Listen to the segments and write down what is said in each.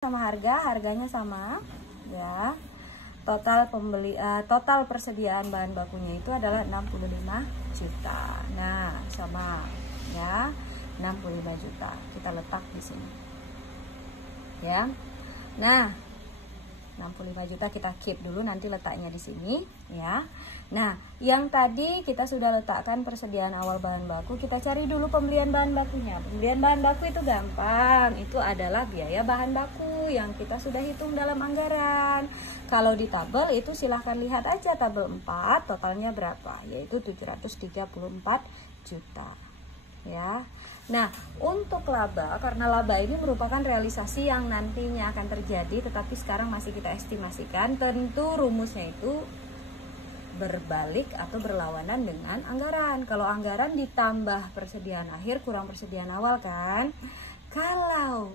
sama harganya sama ya. Total persediaan bahan bakunya itu adalah 65 juta. Nah, sama ya, 65 juta. Kita letak di sini. Ya. Nah, 65 juta kita keep dulu, nanti letaknya di sini ya. Nah, yang tadi kita sudah letakkan persediaan awal bahan baku, kita cari dulu pembelian bahan bakunya. Pembelian bahan baku itu gampang, itu adalah biaya bahan baku yang kita sudah hitung dalam anggaran. Kalau di tabel itu silahkan lihat aja tabel 4, totalnya berapa, yaitu 734 juta ya. Nah, untuk laba, karena laba ini merupakan realisasi yang nantinya akan terjadi, tetapi sekarang masih kita estimasikan, tentu rumusnya itu berbalik atau berlawanan dengan anggaran. Kalau anggaran ditambah persediaan akhir kurang persediaan awal kan. Kalau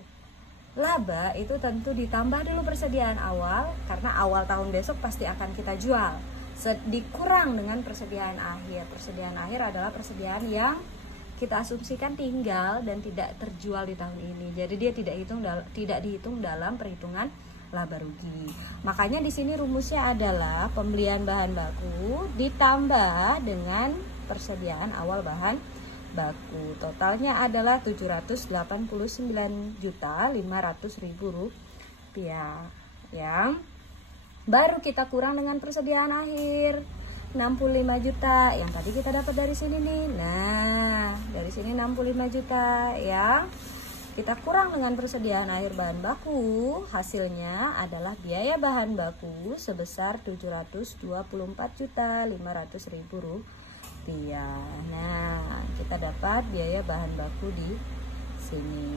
laba itu tentu ditambah dulu persediaan awal, karena awal tahun besok pasti akan kita jual. Dikurang dengan persediaan akhir. Persediaan akhir adalah persediaan yang kita asumsikan tinggal dan tidak terjual di tahun ini. Jadi dia tidak dihitung dalam perhitungan laba rugi. Makanya di sini rumusnya adalah pembelian bahan baku ditambah dengan persediaan awal bahan baku. Totalnya adalah 789.500.000 rupiah. Yang baru kita kurang dengan persediaan akhir 65 juta yang tadi kita dapat dari sini nih. Nah, dari sini 65 juta yang kita kurang dengan persediaan akhir bahan baku, hasilnya adalah biaya bahan baku sebesar 724.500.000 rupiah. Nah, kita dapat biaya bahan baku di sini.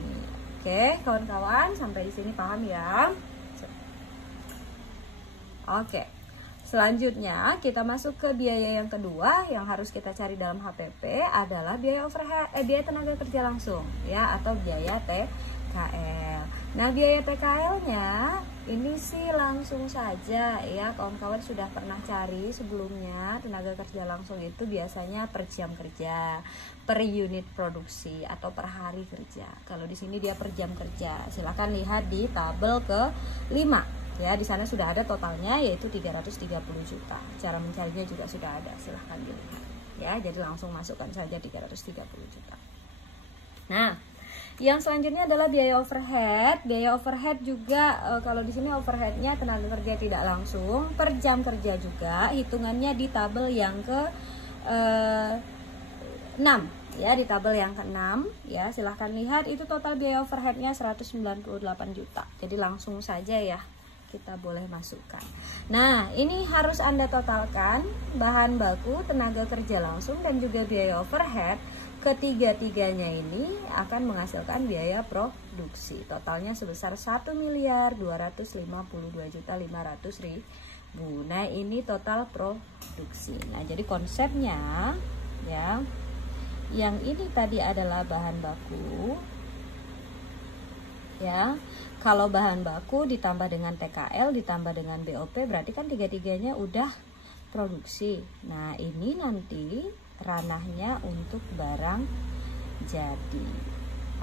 Oke, kawan-kawan, sampai di sini paham ya? Oke. Selanjutnya kita masuk ke biaya yang kedua yang harus kita cari dalam HPP adalah biaya overhead, biaya tenaga kerja langsung ya, atau biaya TKL. Nah, biaya TKL-nya ini sih langsung saja ya, kawan-kawan sudah pernah cari sebelumnya. Tenaga kerja langsung itu biasanya per jam kerja, per unit produksi atau per hari kerja. Kalau di sini dia per jam kerja. Silahkan lihat di tabel ke-5. Ya, di sana sudah ada totalnya yaitu 330 juta. Cara mencarinya juga sudah ada, silahkan dilihat. Ya, jadi langsung masukkan saja 330 juta. Nah, yang selanjutnya adalah biaya overhead. Biaya overhead juga kalau di sini overheadnya tenaga kerja tidak langsung, per jam kerja juga. Hitungannya di tabel yang ke-6. Ya, di tabel yang ke-6 ya, silahkan lihat itu total biaya overheadnya 198 juta. Jadi langsung saja ya kita boleh masukkan. Nah, ini harus Anda totalkan bahan baku, tenaga kerja langsung, dan juga biaya overhead. Ketiga-tiganya ini akan menghasilkan biaya produksi. Totalnya sebesar 1.252.500.000. Nah, ini total produksi. Nah, jadi konsepnya ya, yang ini tadi adalah bahan baku ya. Kalau bahan baku ditambah dengan TKL ditambah dengan BOP berarti kan tiga-tiganya udah produksi. Nah, ini nanti ranahnya untuk barang jadi.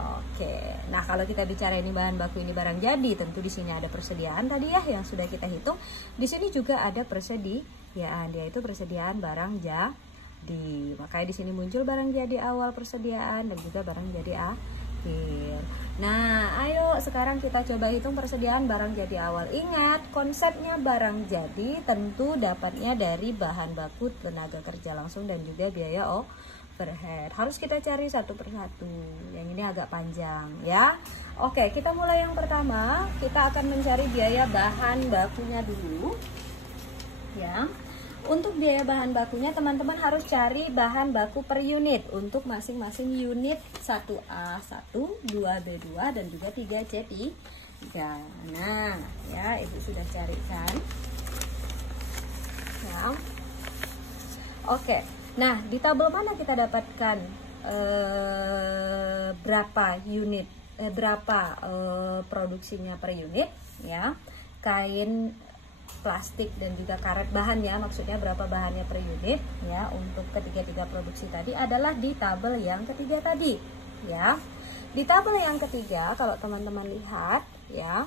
Oke. Nah, kalau kita bicara ini bahan baku, ini barang jadi, tentu di sini ada persediaan tadi ya yang sudah kita hitung. Di sini juga ada persediaan, yaitu persediaan barang jadi. Makanya di sini muncul barang jadi awal persediaan dan juga barang jadi akhir. Nah, ayo sekarang kita coba hitung persediaan barang jadi awal. Ingat, konsepnya barang jadi tentu dapatnya dari bahan baku, tenaga kerja langsung, dan juga biaya overhead. Harus kita cari satu persatu. Yang ini agak panjang ya. Oke, kita mulai yang pertama. Kita akan mencari biaya bahan bakunya dulu ya. Untuk biaya bahan bakunya teman-teman harus cari bahan baku per unit untuk masing-masing unit 1A1, 2B2 dan juga 3C3. Nah, ya Ibu sudah carikan. Ya. Oke. Nah, di tabel mana kita dapatkan berapa unit produksinya per unit ya. Kain, plastik dan juga karet bahan ya, maksudnya berapa bahannya per unit ya untuk ketiga-tiga produksi tadi adalah di tabel yang ketiga tadi ya. Di tabel yang ketiga kalau teman-teman lihat ya,